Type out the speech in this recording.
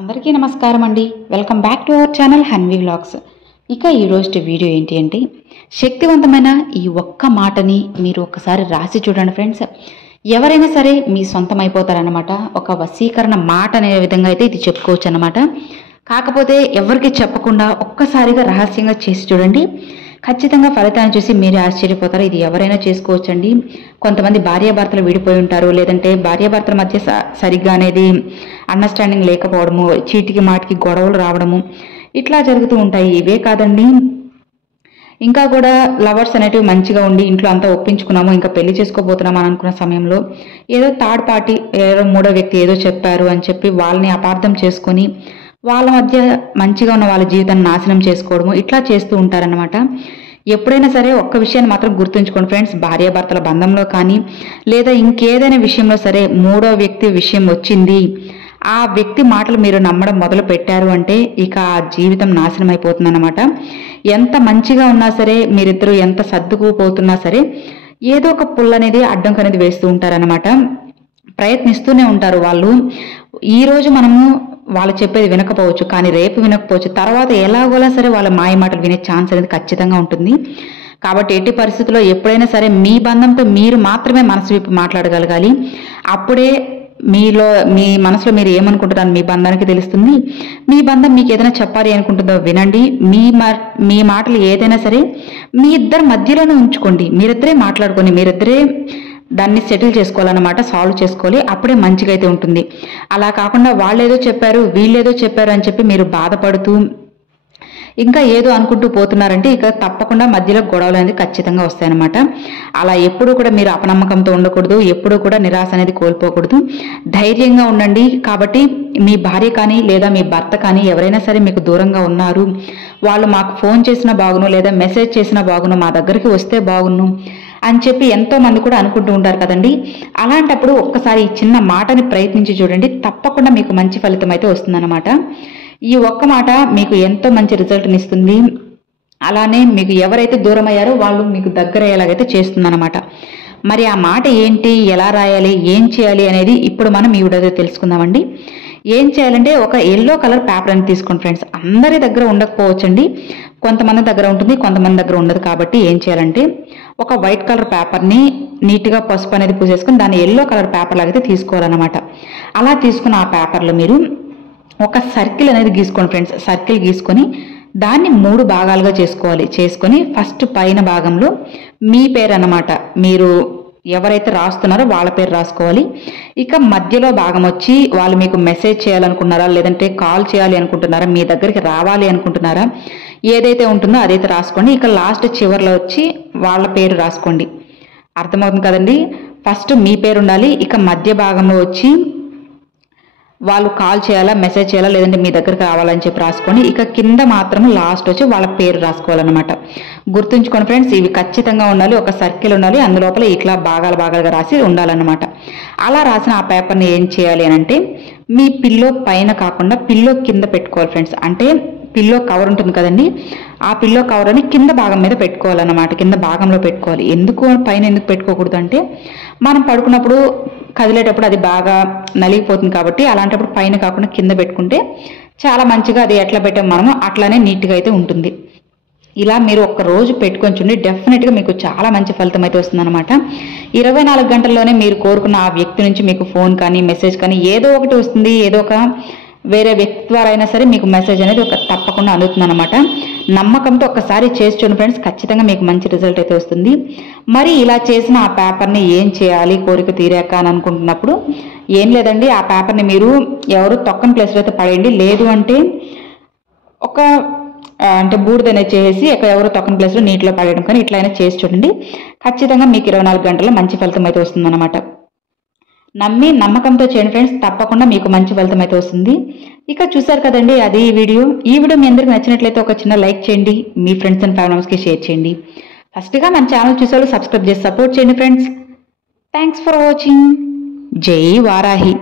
అందరికీ నమస్కారం అండి. Welcome back to our channel Hanvi vlogs. ఇక ఈరోజు వీడియో ఏంటి అంటే, శక్తివంతమైన ఈ ఒక్క మాటని మీరు ఒకసారి రాసి చూడండి ఫ్రెండ్స్. ఎవరైనా సరే మీ సొంతం అయిపోతారనమాట. ఒక వశీకరణ మాట అనే విధంగా అయితే ఇది చెప్పుకోవచ్చు అనమాట. కాకపోతే ఎవరికి చెప్పకుండా ఒక్కసారిగా రహస్యంగా చేసి చూడండి. ఖచ్చితంగా ఫలితాన్ని చూసి మీరే ఆశ్చర్యపోతారు. ఇది ఎవరైనా చేసుకోవచ్చండి. కొంతమంది భార్యాభర్తలు విడిపోయి ఉంటారు, లేదంటే భార్యాభర్తల మధ్య సరిగ్గా అనేది అండర్స్టాండింగ్ లేకపోవడము, చీటికి మాటికి గొడవలు రావడము ఇట్లా జరుగుతూ ఉంటాయి. ఇవే కాదండి, ఇంకా కూడా లవర్స్ అనేటివి మంచిగా ఉండి ఇంట్లో అంతా ఒప్పించుకున్నాము, ఇంకా పెళ్లి చేసుకోబోతున్నాము అని అనుకున్న సమయంలో ఏదో థర్డ్ పార్టీ, ఏదో మూడో వ్యక్తి ఏదో చెప్పారు అని చెప్పి వాళ్ళని అపార్థం చేసుకొని వాళ్ళ మధ్య మంచిగా ఉన్న వాళ్ళ జీవితాన్ని నాశనం చేసుకోవడము ఇట్లా చేస్తూ ఉంటారనమాట. ఎప్పుడైనా సరే ఒక్క విషయాన్ని మాత్రం గుర్తుంచుకోండి ఫ్రెండ్స్. భార్యాభర్తల బంధంలో కానీ లేదా ఇంకేదైనా విషయంలో సరే మూడో వ్యక్తి విషయం వచ్చింది, ఆ వ్యక్తి మాటలు మీరు నమ్మడం మొదలు పెట్టారు అంటే ఇక ఆ జీవితం నాశనం అయిపోతుంది అనమాట. ఎంత మంచిగా ఉన్నా సరే, మీరిద్దరూ ఎంత సర్దుకుపోతున్నా సరే ఏదో ఒక పుల్ల అనేది అడ్డంకి అనేది వేస్తూ ఉంటారనమాట. ప్రయత్నిస్తూనే ఉంటారు వాళ్ళు. ఈరోజు మనము వాళ్ళు చెప్పేది వినకపోవచ్చు, కానీ రేపు వినకపోవచ్చు, తర్వాత ఎలాగోలా సరే వాళ్ళ మాయ మాటలు వినే ఛాన్స్ అనేది ఖచ్చితంగా ఉంటుంది. కాబట్టి ఎట్టి పరిస్థితుల్లో ఎప్పుడైనా సరే మీ బంధంతో మీరు మాత్రమే మనసు విప్పి మాట్లాడగలగాలి. అప్పుడే మీ మనసులో మీరు ఏమనుకుంటున్నారు మీ బంధానికి తెలుస్తుంది. మీ బంధం మీకు ఏదైనా చెప్పాలి అనుకుంటుందో వినండి. మీ మాటలు ఏదైనా సరే మీ ఇద్దరి మధ్యలోనే ఉంచుకోండి. మీరిద్దరే మాట్లాడుకొని మీరిద్దరే దాన్ని సెటిల్ చేసుకోవాలన్నమాట, సాల్వ్ చేసుకోవాలి. అప్పుడే మంచిగా అయితే ఉంటుంది. అలా కాకుండా వాళ్ళేదో చెప్పారు వీళ్ళేదో చెప్పారు అని చెప్పి మీరు బాధపడుతూ ఇంకా ఏదో అనుకుంటూ పోతున్నారంటే ఇక తప్పకుండా మధ్యలో గొడవలు అనేది ఖచ్చితంగా వస్తాయన్నమాట. అలా ఎప్పుడూ కూడా మీరు అపనమ్మకంతో ఉండకూడదు, ఎప్పుడూ కూడా నిరాశ అనేది కోల్పోకూడదు. ధైర్యంగా ఉండండి. కాబట్టి మీ భార్య కానీ లేదా మీ భర్త కానీ ఎవరైనా సరే మీకు దూరంగా ఉన్నారు, వాళ్ళు మాకు ఫోన్ చేసినా బాగును లేదా మెసేజ్ చేసినా బాగును, మా దగ్గరికి వస్తే బాగును అని చెప్పి ఎంతో మంది కూడా అనుకుంటూ ఉంటారు కదండి. అలాంటప్పుడు ఒక్కసారి ఈ చిన్న మాటని ప్రయత్నించి చూడండి. తప్పకుండా మీకు మంచి ఫలితం అయితే వస్తుందన్నమాట. ఈ ఒక్క మాట మీకు ఎంతో మంచి రిజల్ట్ని ఇస్తుంది. అలానే మీకు ఎవరైతే దూరం అయ్యారో వాళ్ళు మీకు దగ్గర అయ్యేలాగైతే చేస్తుందన్నమాట. మరి ఆ మాట ఏంటి, ఎలా రాయాలి, ఏం చేయాలి అనేది ఇప్పుడు మనం ఈ వీడియోలో తెలుసుకుందామండి. ఏం చేయాలంటే ఒక ఎల్లో కలర్ పేపర్ అని తీసుకోండి ఫ్రెండ్స్. అందరి దగ్గర ఉండకపోవచ్చండి, కొంతమంది దగ్గర ఉంటుంది, కొంతమంది దగ్గర ఉండదు. కాబట్టి ఏం చేయాలంటే ఒక వైట్ కలర్ పేపర్ని నీట్గా పసుపు అనేది పూసేసుకొని దాన్ని ఎల్లో కలర్ పేపర్ లాగైతే తీసుకోవాలన్నమాట. అలా తీసుకున్న ఆ పేపర్లో మీరు ఒక సర్కిల్ అనేది గీసుకోండి ఫ్రెండ్స్. సర్కిల్ గీసుకొని దాన్ని 3 భాగాలుగా చేసుకొని ఫస్ట్ పైన భాగంలో మీ పేరు అన్నమాట, మీరు ఎవరైతే రాస్తున్నారో వాళ్ళ పేరు రాసుకోవాలి. ఇక మధ్యలో భాగం వచ్చి వాళ్ళు మీకు మెసేజ్ చేయాలనుకుంటున్నారా, లేదంటే కాల్ చేయాలి అనుకుంటున్నారా, మీ దగ్గరికి రావాలి అనుకుంటున్నారా, ఏదైతే ఉంటుందో అదైతే రాసుకోండి. ఇక లాస్ట్ చివరిలో వచ్చి వాళ్ళ పేరు రాసుకోండి. అర్థమవుతుంది కదండి. ఫస్ట్ మీ పేరు ఉండాలి. ఇక మధ్య భాగంలో వచ్చి వాళ్ళు కాల్ చేయాలా, మెసేజ్ చేయాలా, లేదంటే మీ దగ్గరకు రావాలని చెప్పి రాసుకొని ఇక కింద మాత్రం లాస్ట్ వచ్చి వాళ్ళ పేరు రాసుకోవాలన్నమాట. గుర్తుంచుకోండి ఫ్రెండ్స్, ఇవి ఖచ్చితంగా ఉండాలి. ఒక సర్కిల్ ఉండాలి, అందులోపల ఇట్లా భాగాలుగా రాసి ఉండాలన్నమాట. అలా రాసిన ఆ పేపర్ని ఏం చేయాలి అని అంటే మీ పిల్లో పైన కాకుండా పిల్లో కింద పెట్టుకోవాలి ఫ్రెండ్స్. అంటే పిల్లో కవర్ ఉంటుంది కదండి, ఆ పిల్లో కవర్ అని కింద భాగం మీద పెట్టుకోవాలన్నమాట. కింద భాగంలో పెట్టుకోవాలి. పైన ఎందుకు పెట్టుకోకూడదు అంటే మనం పడుకున్నప్పుడు కదిలేటప్పుడు అది బాగా నలిగిపోతుంది కాబట్టి అలాంటప్పుడు పైన కాకుండా కింద పెట్టుకుంటే చాలా మంచిగా అది ఎట్లా పెట్టాం మనము అట్లానే నీట్గా అయితే ఉంటుంది. ఇలా మీరు ఒక్క రోజు పెట్టుకొని చూడండి. డెఫినెట్గా మీకు చాలా మంచి ఫలితం అయితే వస్తుందన్నమాట. 24 గంటల్లోనే మీరు కోరుకున్న ఆ వ్యక్తి నుంచి మీకు ఫోన్ కానీ మెసేజ్ కానీ ఏదో ఒకటి వస్తుంది. ఏదో ఒక వేరే వ్యక్తి ద్వారా అయినా సరే మీకు మెసేజ్ అనేది తప్పకుండా అందుతుంది అనమాట. నమ్మకంతో ఒక్కసారి చేసి చూడండి ఫ్రెండ్స్, ఖచ్చితంగా మీకు మంచి రిజల్ట్ అయితే వస్తుంది. మరి ఇలా చేసిన ఆ పేపర్ని ఏం చేయాలి కోరిక తీరాక అని అనుకుంటున్నప్పుడు ఏం లేదండి, ఆ పేపర్ని మీరు ఎవరు తొక్కని ప్లేస్లో అయితే పడేయండి. లేదు అంటే అంటే బూడిదనే చేసి ఎవరు తొక్కని ప్లేస్లో నీటిలో పడేయడం కానీ ఇట్లా అయినా చేసి చూడండి. ఖచ్చితంగా మీకు 24 గంటల్లో మంచి ఫలితం అయితే వస్తుందన్నమాట. నమ్మి నమ్మకంతో చేయండి ఫ్రెండ్స్, తప్పకుండా మీకు మంచి ఫలితం అయితే వస్తుంది. ఇక చూసారు కదండి, అది ఈ వీడియో మీ అందరికి నచ్చినట్లయితే ఒక చిన్న లైక్ చేయండి, మీ ఫ్రెండ్స్ అండ్ ఫ్యామిలీస్కి షేర్ చేయండి. ఫస్ట్గా మన ఛానల్ చూసేవాళ్ళు సబ్స్క్రైబ్ చేసి సపోర్ట్ చేయండి ఫ్రెండ్స్. Thanks for watching. జై వారాహి.